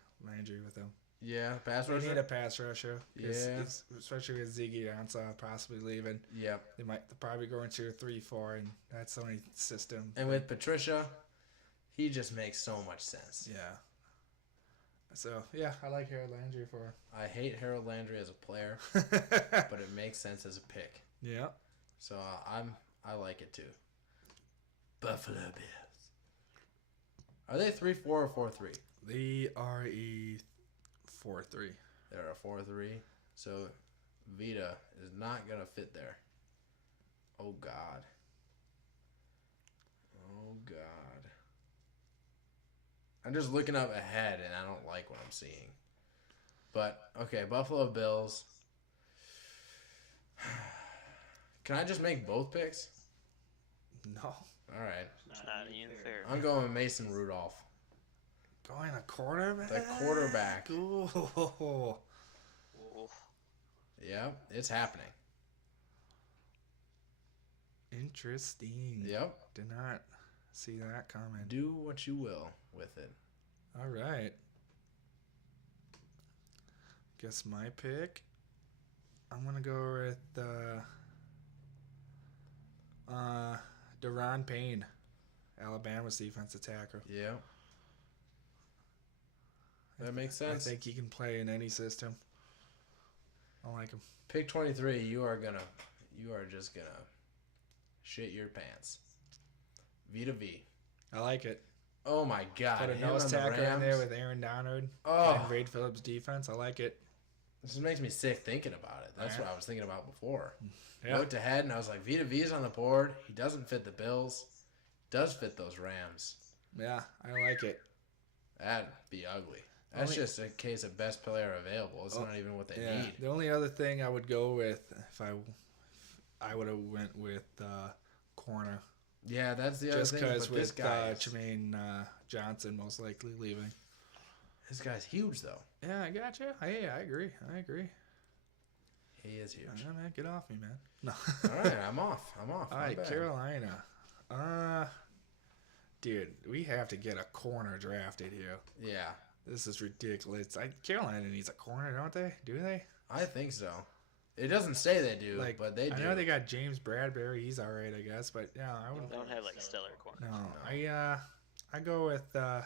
with him. Yeah, pass We need rusher. a pass rusher. 'Cause Yeah. especially with Ziggy Ansah possibly leaving. Yep. They're probably going to a 3-4, and that's the only system. And with Patricia, he just makes so much sense. Yeah. So, yeah, I like Harold Landry for. I hate Harold Landry as a player, but it makes sense as a pick. Yeah. So I like it too. Buffalo Bills. Are they 3-4 or 4-3? They are a 4-3. They're a 4-3. So Vita is not gonna fit there. Oh God. Oh God. I'm just looking up ahead and I don't like what I'm seeing. But okay, Buffalo Bills. Can I just make both picks? No. All right. It's not even fair. I'm going with Mason Rudolph. Going a quarterback? The quarterback. Ooh. Oof. Yep, it's happening. Interesting. Yep. Did not see that coming. Do what you will with it. All right. Guess my pick. I'm gonna go with Deron Payne, Alabama's defensive tackle. Yeah. That makes sense. I think he can play in any system. I like him. Pick 23. You are just gonna shit your pants. Vita V. I like it. Oh my God! Put a him nose on the tackle in there Rams. with Aaron Donald Oh, and Wade Phillips defense. I like it. this just makes me sick thinking about it. That's Yeah. what I was thinking about before. Yeah. Looked ahead and I was like, Vita V's on the board. He doesn't fit the Bills. Does fit those Rams. Yeah, I like it. That'd be ugly. That's Only- just a case of best player available. It's not even what they Yeah. need. The only other thing I would go with if I would have went with corner, Yeah, that's the other just thing. because But this with guy, is- Jermaine Johnson most likely leaving. this guy's huge though. Yeah, I got you. Hey, I agree. He is huge. Man, get off me, man. No. All right, I'm off. All My right, bad. Carolina. Dude, we have to get a corner drafted here. Yeah, This is ridiculous. Carolina needs a corner, don't they? Do they? I think so. It doesn't say they do, Like, but they do. I know they got James Bradbury. He's all right, I guess. But yeah, I would. Don't have like stellar corners. No, I go with. I'm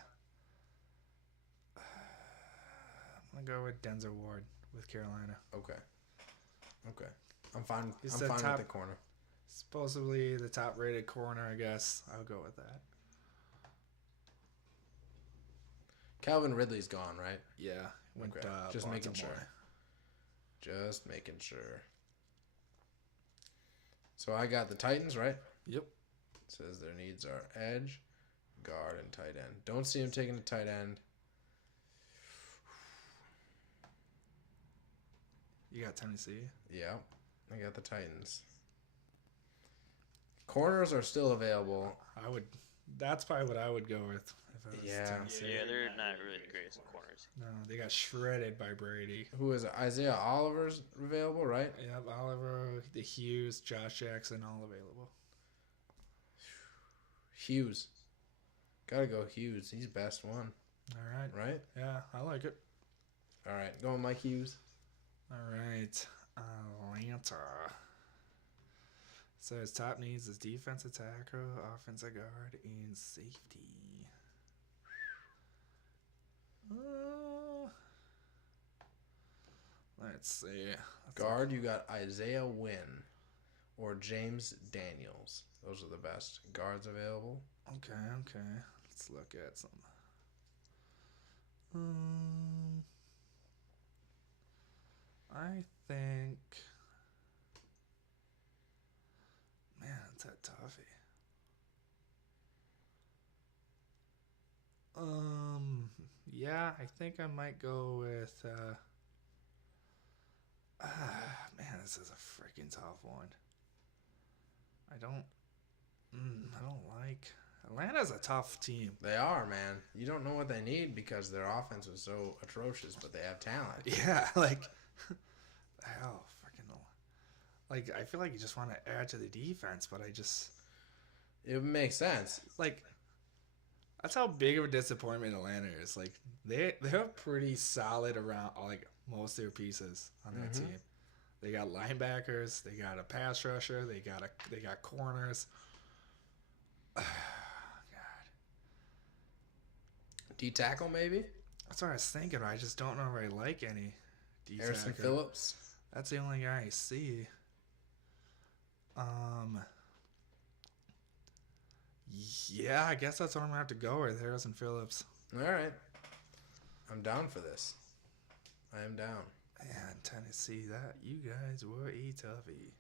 gonna go with Denzel Ward with Carolina. Okay. I'm fine. He's I'm the fine top- with the corner. Supposedly the top-rated corner, I guess. I'll go with that. Calvin Ridley's gone, right? Yeah, went Okay, just making Baltimore. sure. Just making sure. So I got the Titans, right? Yep. Says their needs are edge, guard, and tight end. Don't see him taking a tight end. You got Tennessee. Yeah, I got the Titans. Corners are still available. I would. That's probably what I would go with. If it was Yeah. Tennessee. Yeah, they're not really the greatest corners. No, they got shredded by Brady. Who is it? Isaiah Oliver's available, right? Yep, Oliver, the Hughes, Josh Jackson, all available. Hughes. Gotta go Hughes. He's best one, All right. right? Yeah, I like it. All right, going Mike Hughes. All right. Atlanta. So his top needs is defensive tackle, offensive guard, and safety. Let's see. Guard, you got Isaiah Wynn or James Daniels. Those are the best guards available. Okay. Let's look at some. I think. Man, it's that toughie. Yeah, I think I might go with. Man, this is a freaking tough one. I don't like. Atlanta's a tough team. They are, man. You don't know what they need because their offense was so atrocious, but they have talent. Yeah, like, hell, freaking, like, I feel like you just want to add to the defense, but I just, It makes sense. like, that's how big of a disappointment Atlanta is. Like, they're pretty solid around, like, most of their pieces on that team. They got linebackers, they got a pass rusher, they got corners. God, D tackle maybe. that's what I was thinking. I just don't know if I like any. Harrison D-tackle. Phillips. That's the only guy I see. Yeah, I guess that's what I'm gonna have to go with, Harrison Phillips. All right. I'm down for this. I am down. Man, Tennessee, that you guys were a toughie.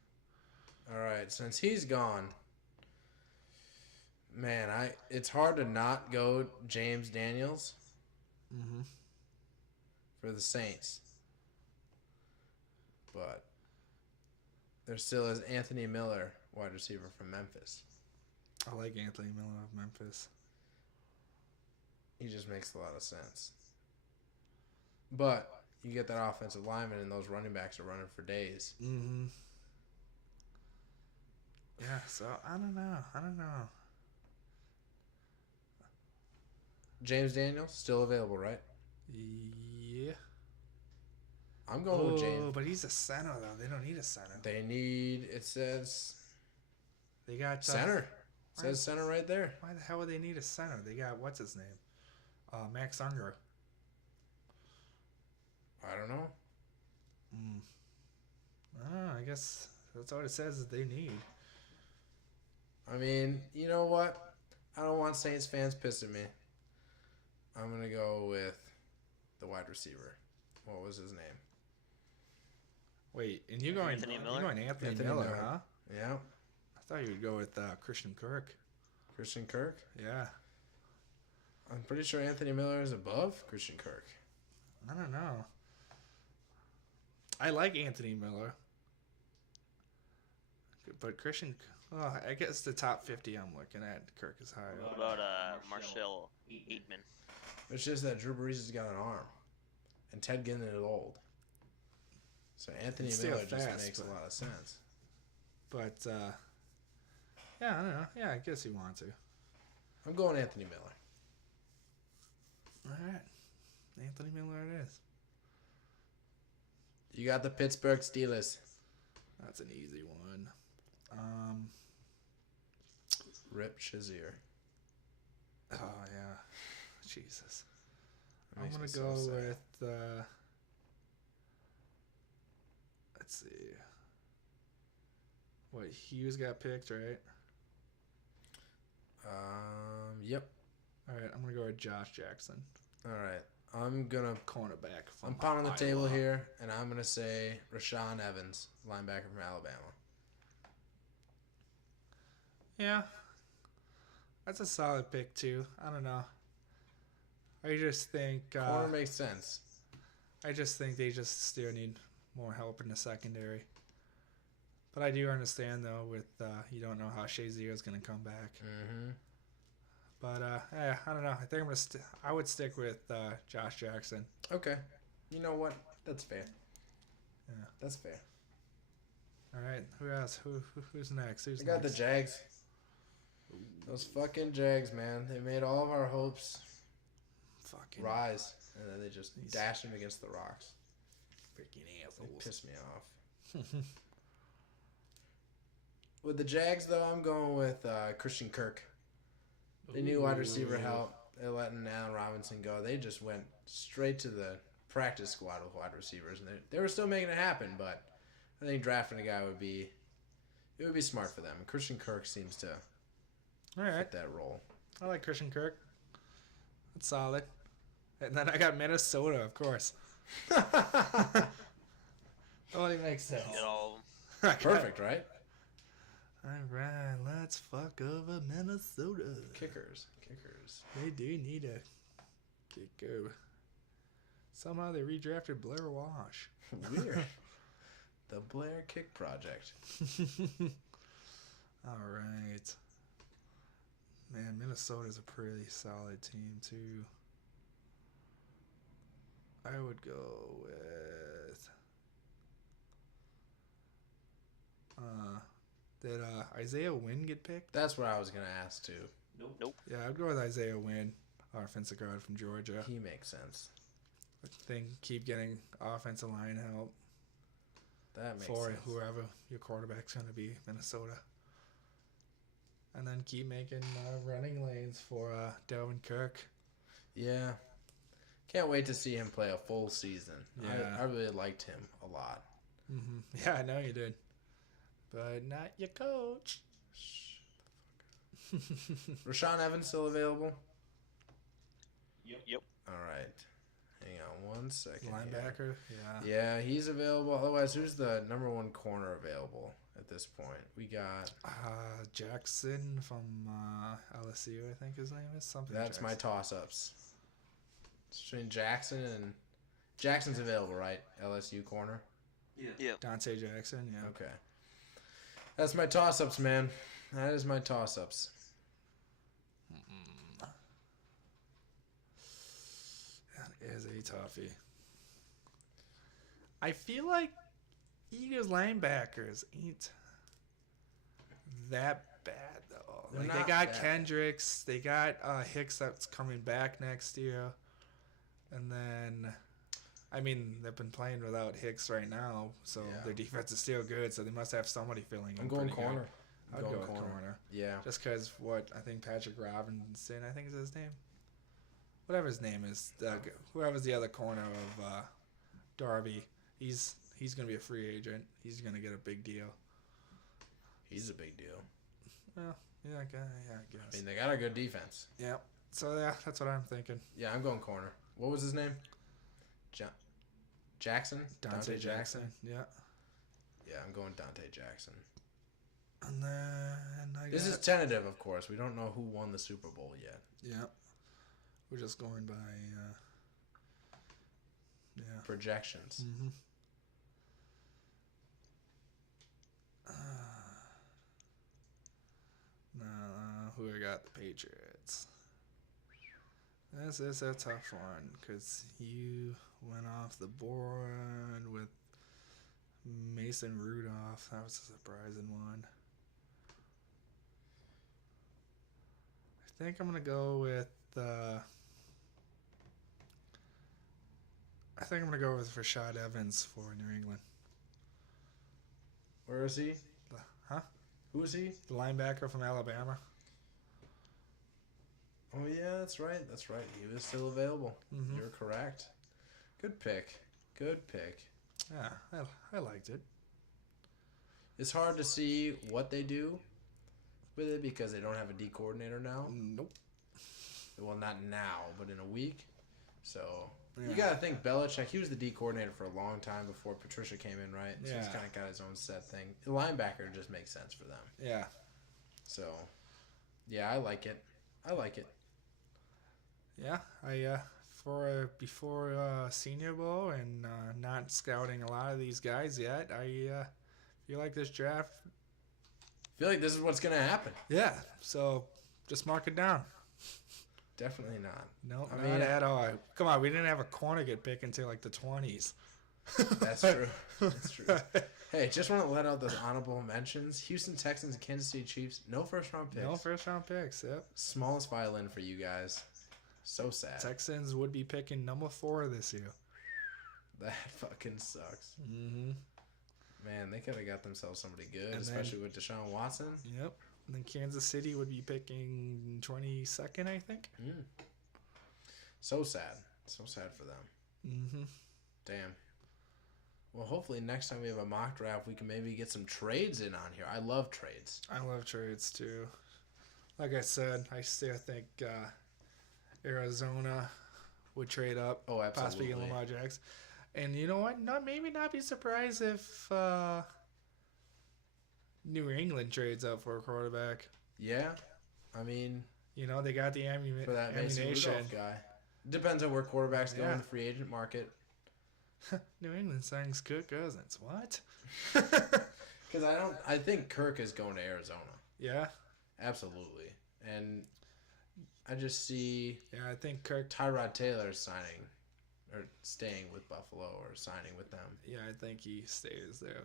All right. Since he's gone, man, it's hard to not go James Daniels Mm-hmm. for the Saints. But there still is Anthony Miller, wide receiver from Memphis. I like Anthony Miller of Memphis. He just makes a lot of sense. But you get that offensive lineman and those running backs are running for days. Mm-hmm. Yeah, so I don't know. James Daniels, still available, right? Yeah. I'm going with James. but he's a center though. They don't need a center. They need. It says They got center. It says center right there. Why the hell would they need a center? They got what's his name? Max Unger. I don't know. I guess that's what it says that they need. I mean, you know what? I don't want Saints fans pissing me. I'm gonna go with the wide receiver. What was his name? Wait, and you're going Anthony Miller? You're going Anthony, Anthony Miller, Miller. huh? Yeah, I thought you would go with Christian Kirk. Christian Kirk. Yeah. I'm pretty sure Anthony Miller is above Christian Kirk. I don't know. I like Anthony Miller. But Christian, I guess the top 50 I'm looking at, Kirk is higher. What about Marshall Aitman? It's just that Drew Brees has got an arm, and Ted Ginn is old. So Anthony He's still Miller just fast, makes a but- lot of sense. But, yeah, I don't know. Yeah, I guess you want to. I'm going Anthony Miller. All right. Anthony Miller it is. You got the Pittsburgh Steelers. That's an easy one. Rip Shazier. Oh, yeah. Jesus. That I'm makes going me to so go sad. with, let's see. What, Hughes got picked, right? Yep. All right, I'm going to go with Josh Jackson. All right. I'm gonna. Cornerback from I'm pounding the Iowa. table here, and I'm gonna say Rashawn Evans, linebacker from Alabama. Yeah. That's a solid pick, too. I don't know. I just think... Corner makes sense. I just think they just still need more help in the secondary. But I do understand, though, with you don't know how Shazier is going to come back. Mm-hmm. But, yeah, I don't know. I think I would stick with Josh Jackson. Okay. You know what? That's fair. Yeah. That's fair. All right. Who else? Who's next? Who's I got next? the Jags. Those fucking Jags, man. They made all of our hopes Fucking rise, and then they just dashed them against the rocks. freaking It assholes. pissed me off. With the Jags, though, I'm going with Christian Kirk. They knew wide receiver help. They're letting Allen Robinson go. They just went straight to the practice squad with wide receivers, and they were still making it happen. But I think drafting a guy would be smart for them. Christian Kirk seems to All right. fit that role. I like Christian Kirk. That's solid. And then I got Minnesota, of course. Totally makes sense. Get all Perfect, right? All right, let's fuck over Minnesota. Kickers. They do need a kicker. Somehow they redrafted Blair Walsh. Weird. The Blair Kick Project. All right. Man, Minnesota's a pretty solid team, too. I would go with... did Isaiah Wynn get picked? That's what I was gonna ask too. Nope. Yeah, I'd go with Isaiah Wynn, offensive guard from Georgia. He makes sense. I think keep getting offensive line help That makes for sense. whoever your quarterback's going to be, Minnesota. And then keep making running lanes for Delvin Kirk. Yeah. Can't wait to see him play a full season. Yeah. I really liked him a lot. Mm-hmm. Yeah, I know you did. But not your coach. Rashawn Evans still available? Yep. All right. Hang on one second. Linebacker, yeah. Yeah, he's available. Otherwise, who's the number one corner available at this point? We got. Jackson from LSU, I think his name is something. That's my Jackson. toss-ups. It's between Jackson and Jackson's available, right? LSU corner. Yep. Dante Jackson, yeah. Okay. That's my toss-ups, man. That is my toss-ups. That is a toughie. I feel like Eagles linebackers ain't that bad though. They're Like they not got bad. Kendricks, they got Hicks that's coming back next year, and then I mean, they've been playing without Hicks right now, so Yeah. their defense is still good. So they must have somebody filling in. I'm going pretty good. corner. I'd go with corner. Yeah. Just because what I think Patrick Robinson, I think is his name. Whatever his name is, whoever's the other corner of Darby, he's gonna be a free agent. He's gonna get a big deal. He's a big deal. Well, yeah, I guess. I mean, they got a good defense. Yeah. So yeah, that's what I'm thinking. Yeah, I'm going corner. What was his name? Jackson? Dante Jackson. Yeah. Yeah, I'm going Dante Jackson. And then This is tentative, of course. We don't know who won the Super Bowl yet. Yeah. We're just going by. Yeah. Projections. Mm-hmm. Who I got? The Patriots. This is a tough one because you went off the board with Mason Rudolph. That was a surprising one. I think I'm gonna go with. I think I'm gonna go with Rashad Evans for New England. Where is he? Huh? Who is he? The linebacker from Alabama. Oh, yeah, that's right. That's right. He was still available. Mm-hmm. You're correct. Good pick. Good pick. Yeah, I liked it. It's hard to see what they do with it because they don't have a D coordinator now. Nope. Well, not now, but in a week. So Yeah. you got to think Belichick, he was the D coordinator for a long time before Patricia came in, right? So he's Yeah. kind of got his own set thing. The linebacker just makes sense for them. Yeah. So, yeah, I like it. I like it. Yeah, before Senior Bowl and not scouting a lot of these guys yet, I feel like this draft. I feel like this is what's going to happen. Yeah, so just mark it down. Definitely not. No, I not mean, at all. Come on, we didn't have a corner get picked until like the 20s. That's true. That's true. Hey, just want to let out those honorable mentions. Houston Texans and Kansas City Chiefs, no first-round picks. No first-round picks, yep. Smallest violin for you guys. So sad. Texans would be picking number 4 this year. That fucking sucks. Mm-hmm. Man, they could have got themselves somebody good, And especially with Deshaun Watson. Yep. And then Kansas City would be picking 22nd, I think. So sad. So sad for them. Mm-hmm. Damn. Well, hopefully next time we have a mock draft, we can maybe get some trades in on here. I love trades. I love trades, too. Like I said, I still think Arizona would trade up. Oh, Possibly absolutely. get Lamar Jackson. And you know what? Maybe not be surprised if New England trades up for a quarterback. Yeah. I mean, You know, they got the for that Mason ammunition. Rudolph guy. Depends on where quarterbacks go Yeah. in the free agent market. New England signs Kirk Cousins. What? Because I think Kirk is going to Arizona. Yeah. Absolutely. And I just see Yeah, I think Kirk. Tyrod Taylor signing or staying with Buffalo or signing with them. Yeah, I think he stays there.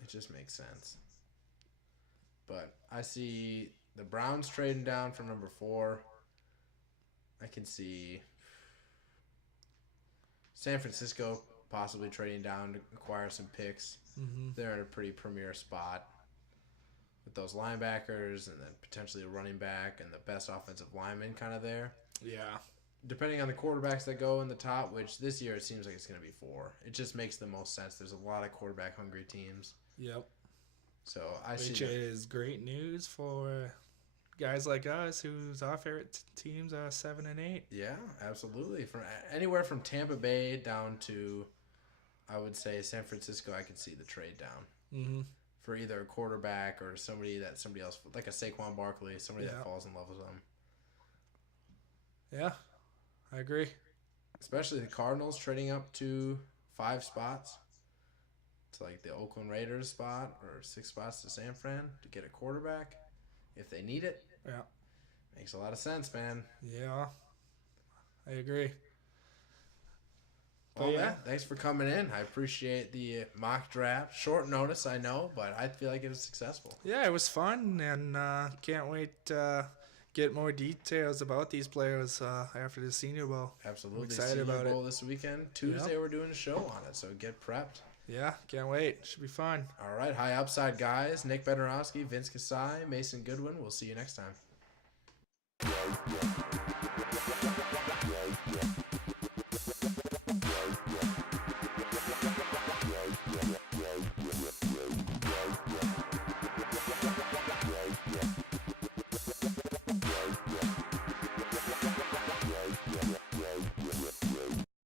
It just makes sense. But I see the Browns trading down from number 4. I can see San Francisco possibly trading down to acquire some picks. Mm-hmm. They're in a pretty premier spot with those linebackers and then potentially a running back and the best offensive lineman kind of there. Yeah. Depending on the quarterbacks that go in the top, which this year it seems like it's going to be 4. It just makes the most sense. There's a lot of quarterback-hungry teams. Yep. So I see Which that. is great news for guys like us whose our favorite teams are 7 and 8. Yeah, absolutely. From anywhere from Tampa Bay down to, I would say, San Francisco, I could see the trade down Mm-hmm. for either a quarterback or somebody else, like a Saquon Barkley, somebody Yeah. that falls in love with them. Yeah, I agree. Especially the Cardinals trading up to 5 spots to like the Oakland Raiders spot or 6 spots to San Fran to get a quarterback if they need it. Yeah. Makes a lot of sense, man. Yeah, I agree. Well, yeah. man, thanks for coming in. I appreciate the mock draft. Short notice, I know, but I feel like it was successful. Yeah, it was fun, and can't wait get get more details about these players after the Senior Bowl. Absolutely. excited Senior about it. Bowl this weekend. Tuesday we're doing a show on it, so get prepped. Yeah, can't wait. Should be fun. All right, high upside guys. Nick Bednarowski, Vince Kasai, Mason Goodwin. We'll see you next time.